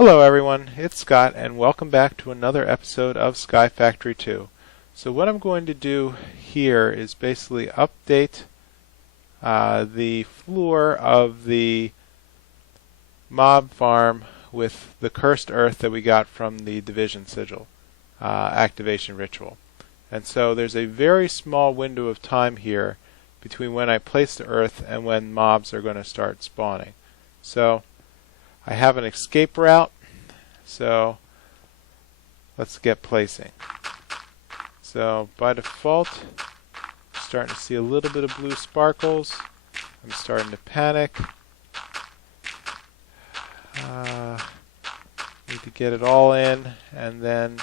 Hello everyone, it's Scott and welcome back to another episode of Sky Factory 2. So what I'm going to do here is basically update the floor of the mob farm with the cursed earth that we got from the division sigil activation ritual. And so there's a very small window of time here between when I place the earth and when mobs are going to start spawning. So I have an escape route, so let's get placing. So by default, I'm starting to see a little bit of blue sparkles. I'm starting to panic. Need to get it all in and then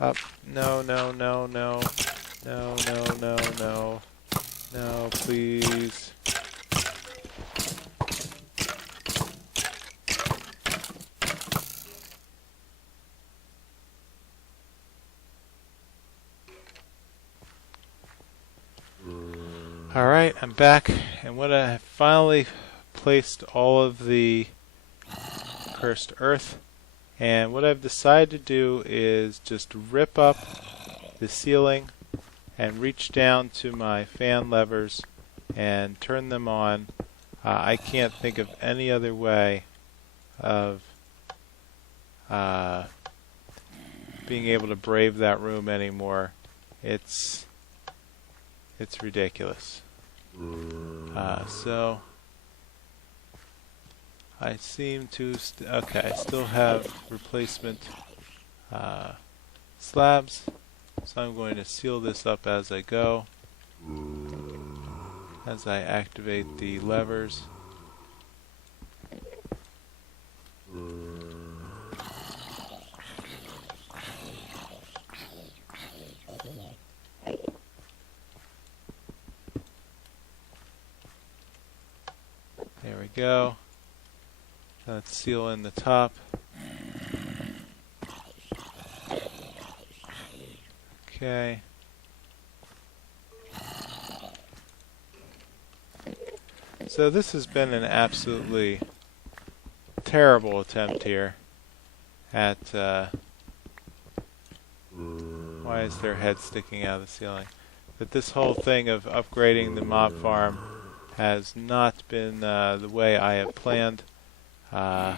up. No, no, no, no. No, no, no, no. No, please. Alright, I'm back, and what I have finally placed all of the cursed earth, and what I've decided to do is just rip up the ceiling and reach down to my fan levers and turn them on. I can't think of any other way of being able to brave that room anymore. It's ridiculous. So I seem to okay, I still have replacement slabs, so I'm going to seal this up as I go, as I activate the levers. There we go. Let's seal in the top. Okay. So this has been an absolutely terrible attempt here at why is their head sticking out of the ceiling? But this whole thing of upgrading the mob farm has not been the way I have planned, but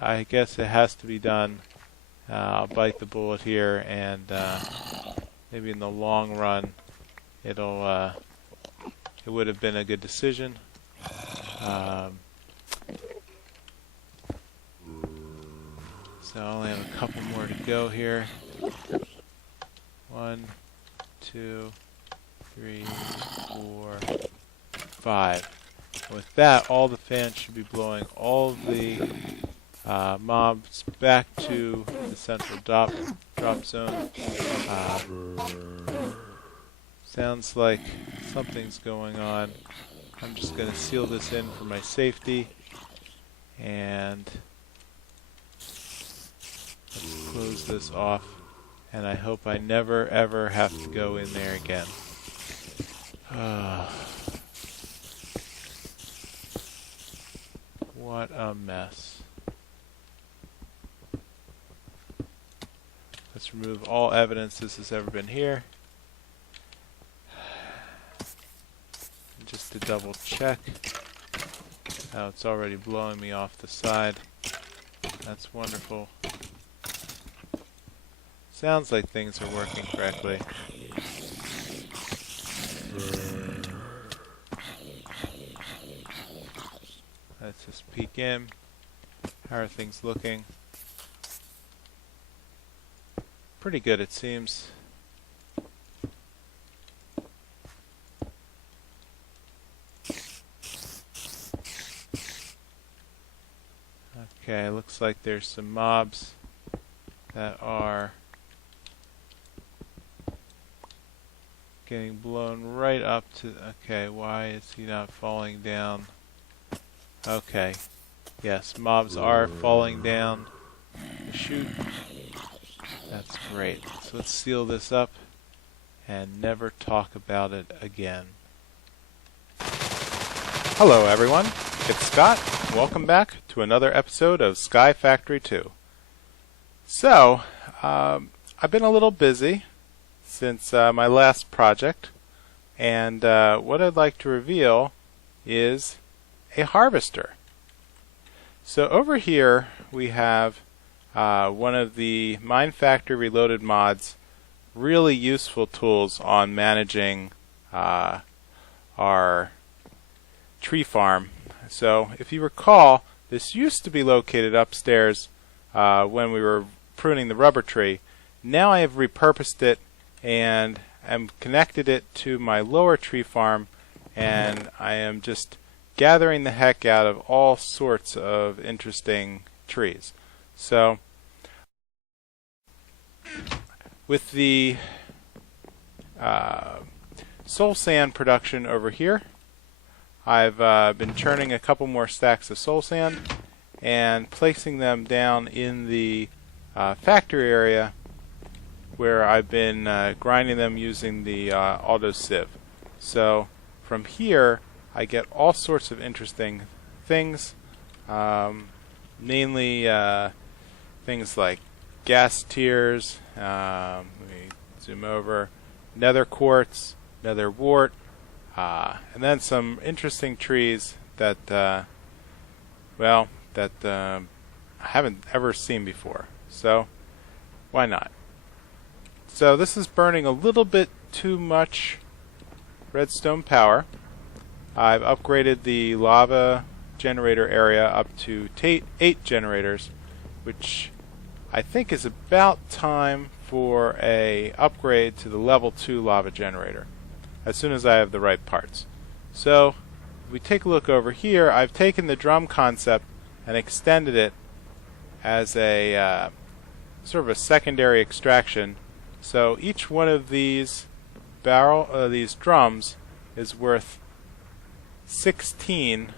I guess it has to be done. I'll bite the bullet here, and maybe in the long run it would have been a good decision. So I only have a couple more to go here. 1, 2, 3, 4, 5. With that, all the fans should be blowing all of the mobs back to the central drop zone. Sounds like something's going on. I'm just going to seal this in for my safety, and let's close this off, and I hope I never ever have to go in there again. What a mess. Let's remove all evidence this has ever been here. Just to double check. Oh, it's already blowing me off the side. That's wonderful. Sounds like things are working correctly. Let's just peek in. How are things looking? Pretty good, it seems. Okay, looks like there's some mobs that are getting blown right up to... Okay, why is he not falling down? Okay, yes, mobs are falling down the chute. That's great. So let's seal this up and never talk about it again. Hello everyone, it's Scott. Welcome back to another episode of Sky Factory 2. So, I've been a little busy since my last project, and what I'd like to reveal is a harvester. So over here we have one of the Mine Factory Reloaded mod's really useful tools on managing our tree farm. So if you recall, this used to be located upstairs when we were pruning the rubber tree. Now I have repurposed it and am connected it to my lower tree farm, and I am just gathering the heck out of all sorts of interesting trees. So with the soul sand production over here, I've been churning a couple more stacks of soul sand and placing them down in the factory area where I've been grinding them using the auto sieve. So from here I get all sorts of interesting things, mainly things like gas tiers, let me zoom over, nether quartz, nether wart, and then some interesting trees that I haven't ever seen before. So why not? So this is burning a little bit too much redstone power. I've upgraded the lava generator area up to 8 generators, which I think is about time for a upgrade to the level 2 lava generator as soon as I have the right parts. So if we take a look over here, I've taken the drum concept and extended it as a sort of a secondary extraction. So each one of these these drums is worth 16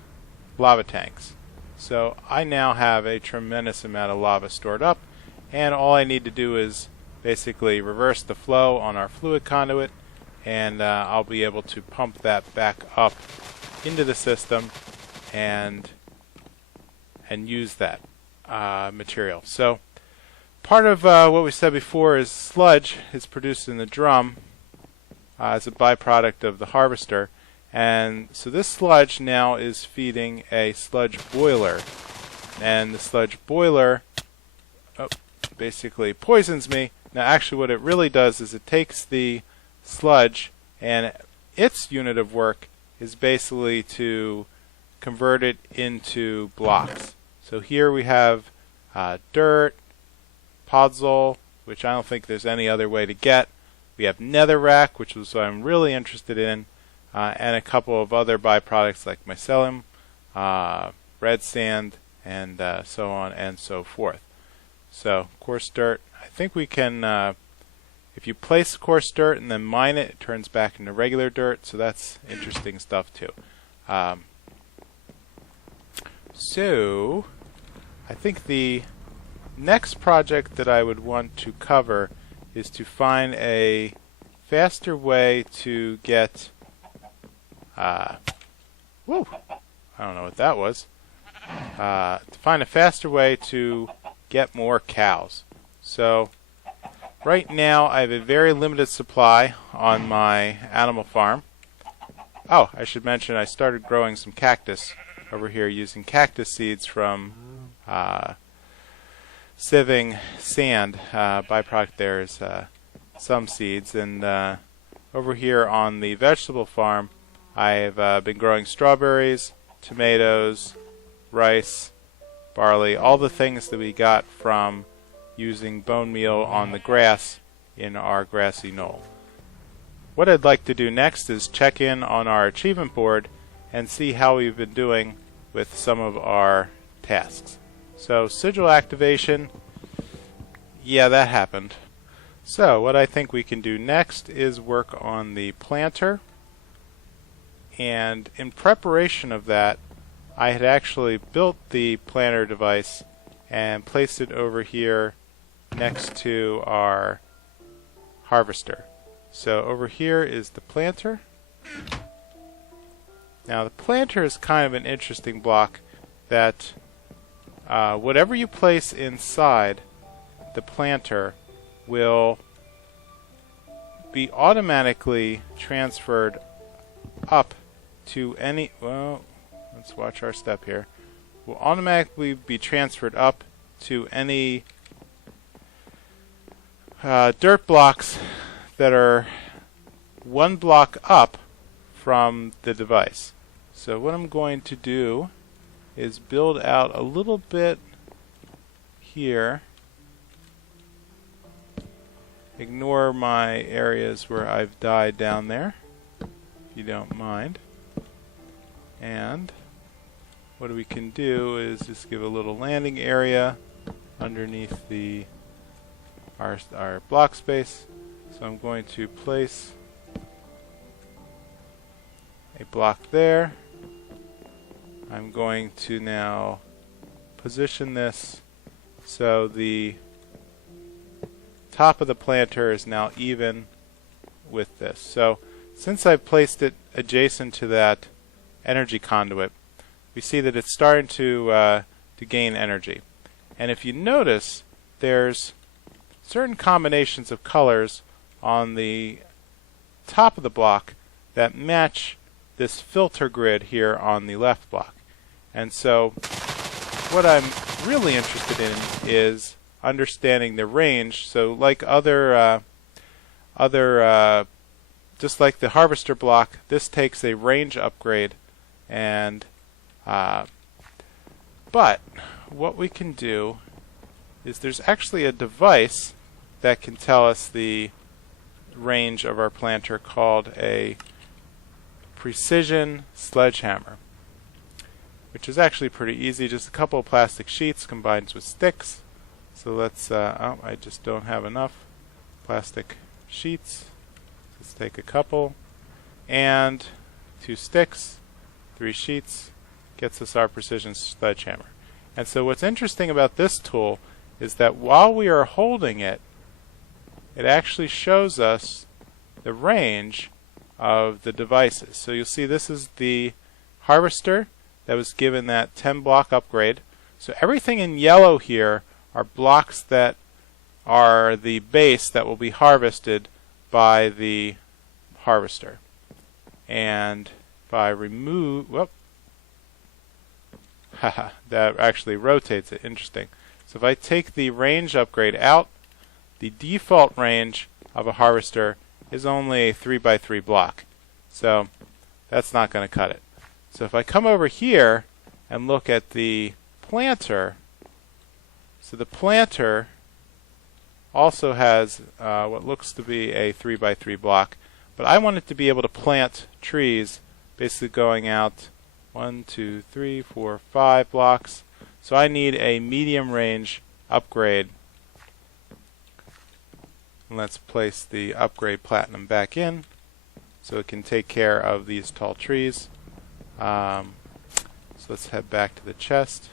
lava tanks. So I now have a tremendous amount of lava stored up, and all I need to do is basically reverse the flow on our fluid conduit, and I'll be able to pump that back up into the system and use that material. So part of what we said before is sludge is produced in the drum as a byproduct of the harvester, and so this sludge now is feeding a sludge boiler, and the sludge boiler basically poisons me. Now actually what it really does is it takes the sludge, and its unit of work is basically to convert it into blocks. So here we have dirt, podzol, which I don't think there's any other way to get. We have netherrack, which is what I'm really interested in, and a couple of other byproducts like mycelium, red sand, and so on and so forth. So coarse dirt, I think we can, if you place coarse dirt and then mine it, it turns back into regular dirt, so that's interesting stuff too. So I think the next project that I would want to cover is to find a faster way to get whoa, I don't know what that was. To find a faster way to get more cows. So right now I have a very limited supply on my animal farm. Oh, I should mention I started growing some cactus over here using cactus seeds from sieving sand. Byproduct there is some seeds, and over here on the vegetable farm I've been growing strawberries, tomatoes, rice, barley, all the things that we got from using bone meal on the grass in our grassy knoll. What I'd like to do next is check in on our achievement board and see how we've been doing with some of our tasks. So sigil activation, yeah, that happened. So what I think we can do next is work on the planter, and in preparation of that I had actually built the planter device and placed it over here next to our harvester. So over here is the planter, Now the planter is kind of an interesting block that whatever you place inside the planter will be automatically transferred up to any, well, let's watch our step here, will automatically be transferred up to any dirt blocks that are one block up from the device. So what I'm going to do is build out a little bit here. Ignore my areas where I've died down there, if you don't mind. And what we can do is just give a little landing area underneath our block space. So I'm going to place a block there. I'm going to now position this so the top of the planter is now even with this. So since I've placed it adjacent to that energy conduit, we see that it's starting to gain energy. And if you notice, there's certain combinations of colors on the top of the block that match this filter grid here on the left block. And so what I'm really interested in is understanding the range. So like just like the harvester block, this takes a range upgrade, and but what we can do is there's actually a device that can tell us the range of our planter called a precision sledgehammer, which is actually pretty easy, just a couple of plastic sheets combined with sticks. So let's, oh, I just don't have enough plastic sheets. Let's take a couple, and 2 sticks, 3 sheets, gets us our precision sledgehammer. And so what's interesting about this tool is that while we are holding it, it actually shows us the range of the devices. So you'll see this is the harvester that was given that 10 block upgrade. So everything in yellow here are blocks that are the base that will be harvested by the harvester. And if I remove, whoop, haha, that actually rotates it. Interesting. So if I take the range upgrade out, the default range of a harvester is only a 3x3 block. So that's not going to cut it. So if I come over here and look at the planter, so the planter also has what looks to be a 3x3 block, but I want it to be able to plant trees, basically going out 1, 2, 3, 4, 5 blocks. So I need a medium range upgrade. And let's place the upgrade platinum back in so it can take care of these tall trees. So let's head back to the chest.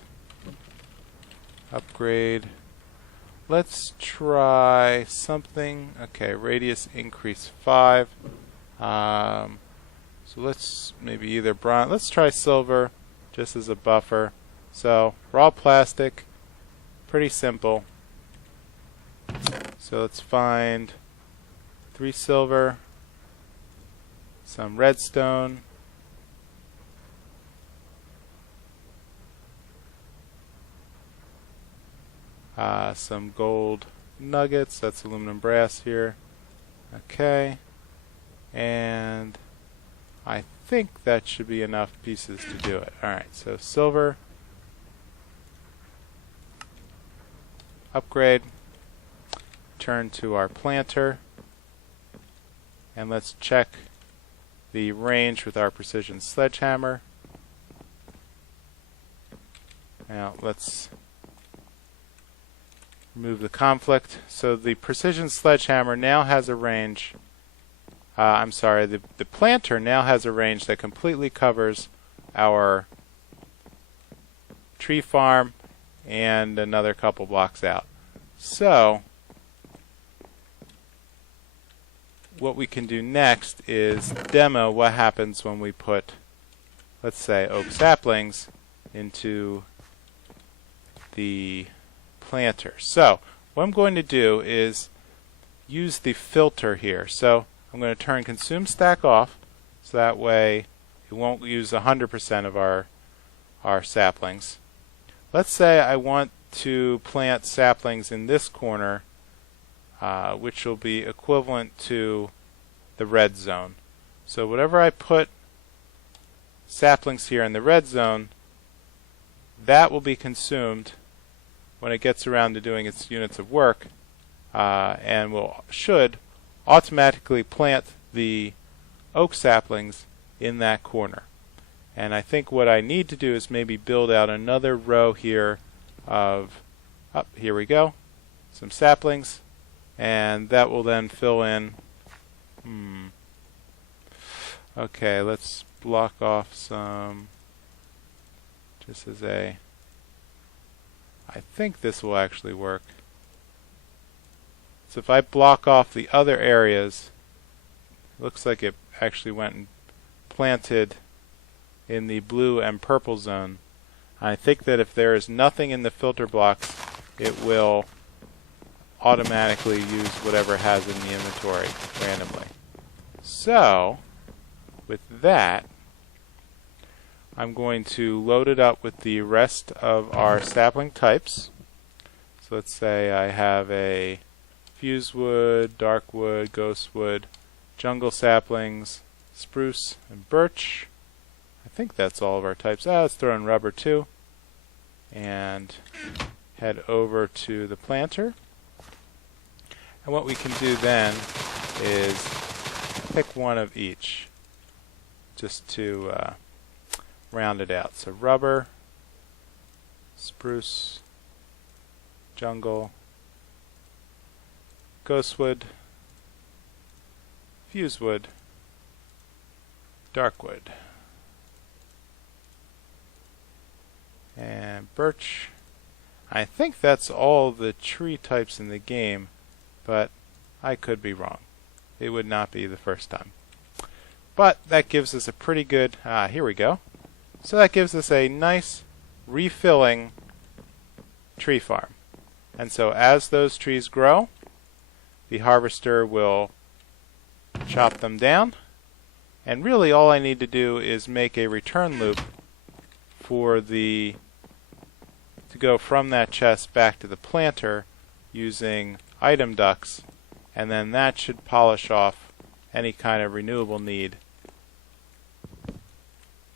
Upgrade. Let's try something. Okay, radius increase 5. So let's maybe either bronze. Let's try silver just as a buffer. So raw plastic, pretty simple. So let's find 3 silver, some redstone, some gold nuggets, that's aluminum brass here. Okay, and I think that should be enough pieces to do it. Alright, so silver, upgrade, turn to our planter, and let's check the range with our precision sledgehammer. Now let's remove the conflict. So the precision sledgehammer now has a range, the planter now has a range that completely covers our tree farm and another couple blocks out. So what we can do next is demo what happens when we put let's say, oak saplings into the planter. So what I'm going to do is use the filter here. So I'm going to turn consume stack off, so that way it won't use 100% of our saplings. Let's say I want to plant saplings in this corner, which will be equivalent to the red zone. So whatever I put saplings here in the red zone, that will be consumed when it gets around to doing its units of work, and should automatically plant the oak saplings in that corner. And I think what I need to do is maybe build out another row here of, here we go, some saplings, and that will then fill in. Okay, let's block off some, just as a, I think this will actually work. So if I block off the other areas, it looks like it actually went and planted in the blue and purple zone. I think that if there is nothing in the filter blocks, it will automatically use whatever it has in the inventory randomly. So with that, I'm going to load it up with the rest of our sapling types. So let's say I have a fuse wood, dark wood, ghost wood, jungle saplings, spruce, and birch. I think that's all of our types. Let's throw in rubber too. And head over to the planter. And what we can do then is pick one of each, just to round it out. So rubber, spruce, jungle, ghostwood, fusewood, darkwood, and birch. I think that's all the tree types in the game, but I could be wrong. It would not be the first time. But that gives us a pretty good, here we go. So that gives us a nice refilling tree farm. And so as those trees grow, the harvester will chop them down. And really all I need to do is make a return loop for to go from that chest back to the planter using item ducts, and then that should polish off any kind of renewable need.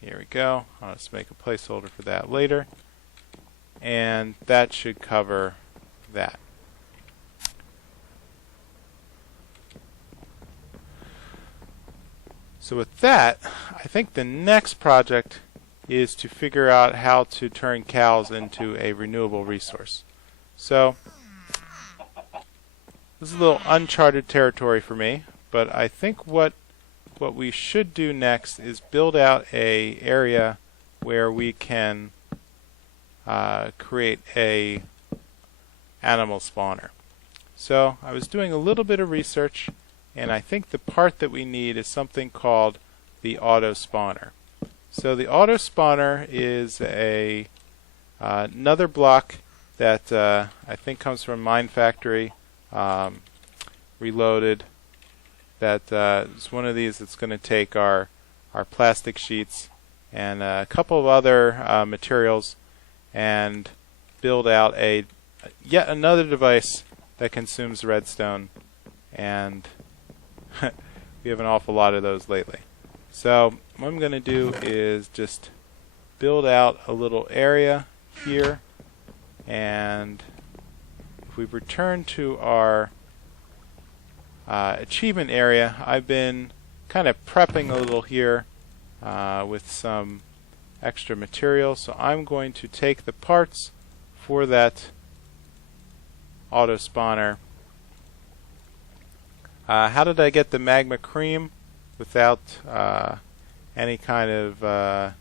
Here we go. I'll just make a placeholder for that later. And that should cover that. So with that, I think the next project is to figure out how to turn cows into a renewable resource. So this is a little uncharted territory for me, but I think what we should do next is build out a area where we can create a animal spawner. So I was doing a little bit of research, and I think the part that we need is something called the auto spawner. So the auto spawner is another block that I think comes from Mine Factory Reloaded. That is one of these that's going to take our plastic sheets and a couple of other materials and build out yet another device that consumes redstone, and we have an awful lot of those lately. So what I'm going to do is just build out a little area here, and if we return to our achievement area, I've been kind of prepping a little here with some extra material. So I'm going to take the parts for that auto spawner. How did I get the magma cream without any kind of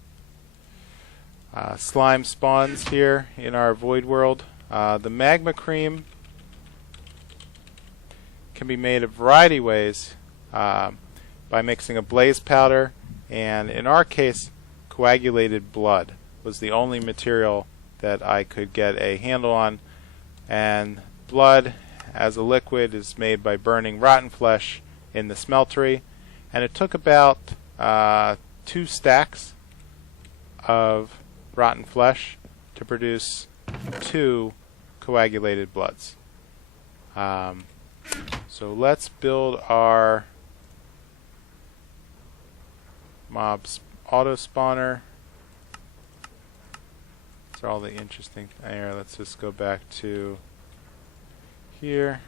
slime spawns here in our void world? The magma cream can be made a variety of ways by mixing a blaze powder, and in our case coagulated blood was the only material that I could get a handle on, and blood as a liquid is made by burning rotten flesh in the smeltery, and it took about 2 stacks of rotten flesh to produce 2 coagulated bloods. So let's build our mob's auto spawner. These are all the interesting here. Let's just go back to here.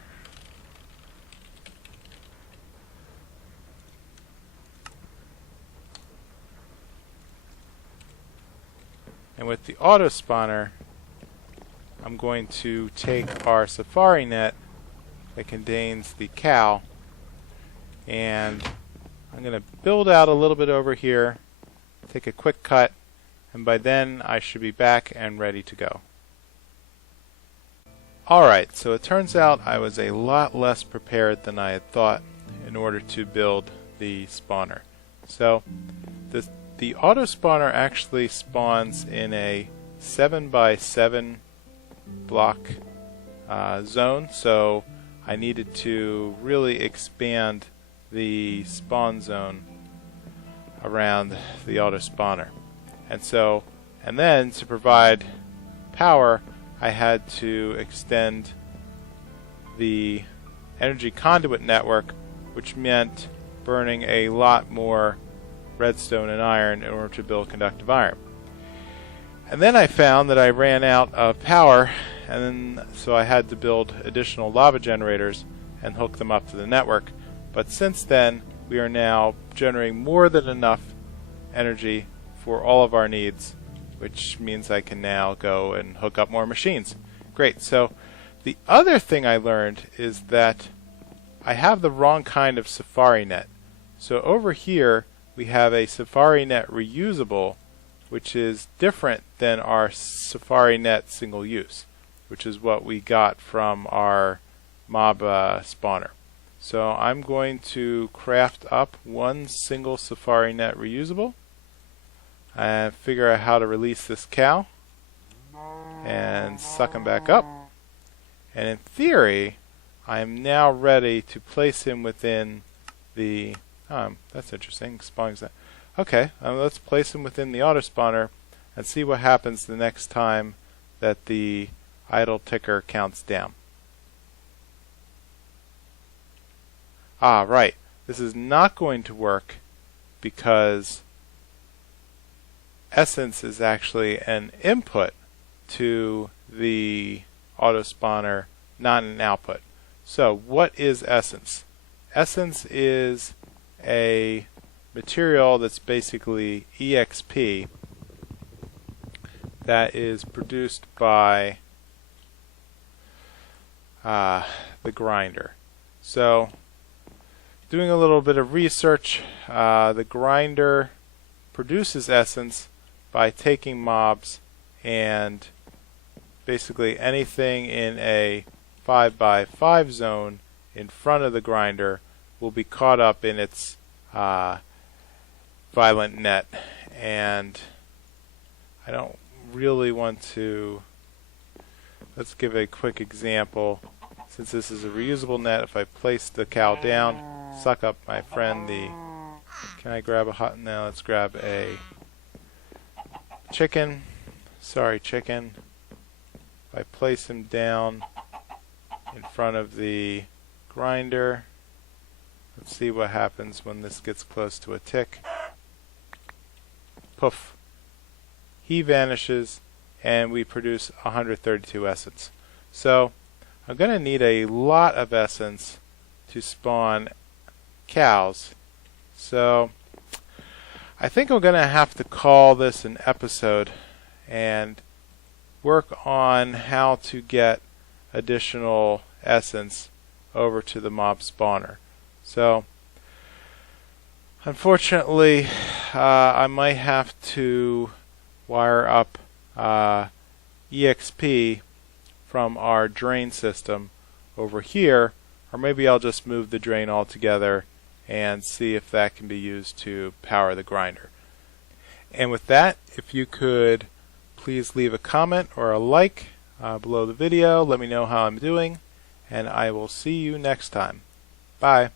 And with the auto spawner, I'm going to take our safari net that contains the cow, and I'm going to build out a little bit over here, take a quick cut, and by then I should be back and ready to go. Alright, so it turns out I was a lot less prepared than I had thought in order to build the spawner. So the auto spawner actually spawns in a 7x7 block zone, so I needed to really expand the spawn zone around the auto spawner. And then to provide power, I had to extend the energy conduit network, which meant burning a lot more redstone and iron in order to build conductive iron. And then I found that I ran out of power, and so I had to build additional lava generators and hook them up to the network. But since then, we are now generating more than enough energy for all of our needs, which means I can now go and hook up more machines. Great. So the other thing I learned is that I have the wrong kind of safari net. So over here we have a safari net reusable, which is different than our safari net single use, which is what we got from our mob spawner. So I'm going to craft up one single safari net reusable and figure out how to release this cow and suck him back up. And in theory, I'm now ready to place him within the that's interesting, spawning that. Okay, let's place him within the auto spawner and see what happens the next time that the idle ticker counts down. Right. This is not going to work because essence is actually an input to the auto spawner, not an output. So what is essence? Essence is a material that's basically EXP that is produced by the grinder. So doing a little bit of research, the grinder produces essence by taking mobs, and basically anything in a 5x5 zone in front of the grinder will be caught up in its violent net. And I don't really want to. Let's give a quick example. Since this is a reusable net, if I place the cow down, suck up my friend the. Can I grab a hot? No, let's grab a chicken. Sorry, chicken. If I place him down in front of the grinder, let's see what happens when this gets close to a tick. Poof. He vanishes, and we produce 132 essence. So I'm going to need a lot of essence to spawn cows. So I think I'm going to have to call this an episode and work on how to get additional essence over to the mob spawner. So unfortunately, I might have to wire up EXP from our drain system over here, or maybe I'll just move the drain altogether and see if that can be used to power the grinder. And with that, if you could please leave a comment or a like below the video, let me know how I'm doing, and I will see you next time. Bye.